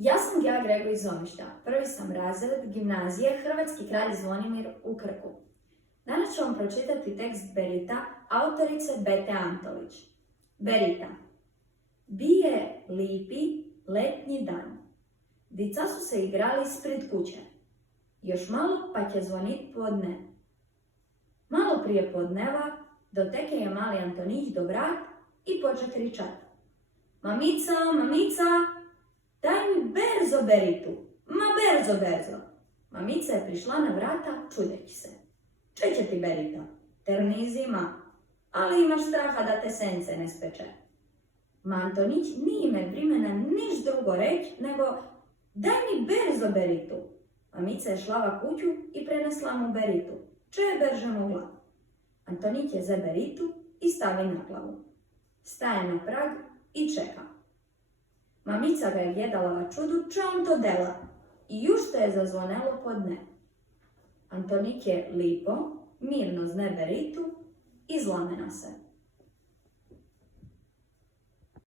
Ja sam Gea Grego iz Omišlja, prvi sam razred gimnazije Hrvatski kralj Zvonimir u Krku. Danas ću vam pročitati tekst Berita, autorice Bete Antolić. Berita. Bije lipi letnji dan. Dica su se igrali ispred kuće. Još malo pa će zvonit podne. Malo prije podneva doteke je mali Antonić do vrat i poče kričat. Mamica, mamica, daj mi berzo Beritu, ma berzo, berzo. Mamica je prišla na vrata čudeći se. Če će ti Berita? Terni zima, ali imaš straha da te sence ne speče. Ma Antonić nije ime vrimena niš drugo reći nego daj mi berzo Beritu. Mamica je šla kuću i prenesla mu Beritu, če je berže mogla. Antonić je ze Beritu i stavi na glavu. Staje na prag i čeka. Mamica ga je gledala na čudu, če on to dela, i jušto je zazvonelo podne. Antonić je lipo, mirno zne Beritu i zlomena se.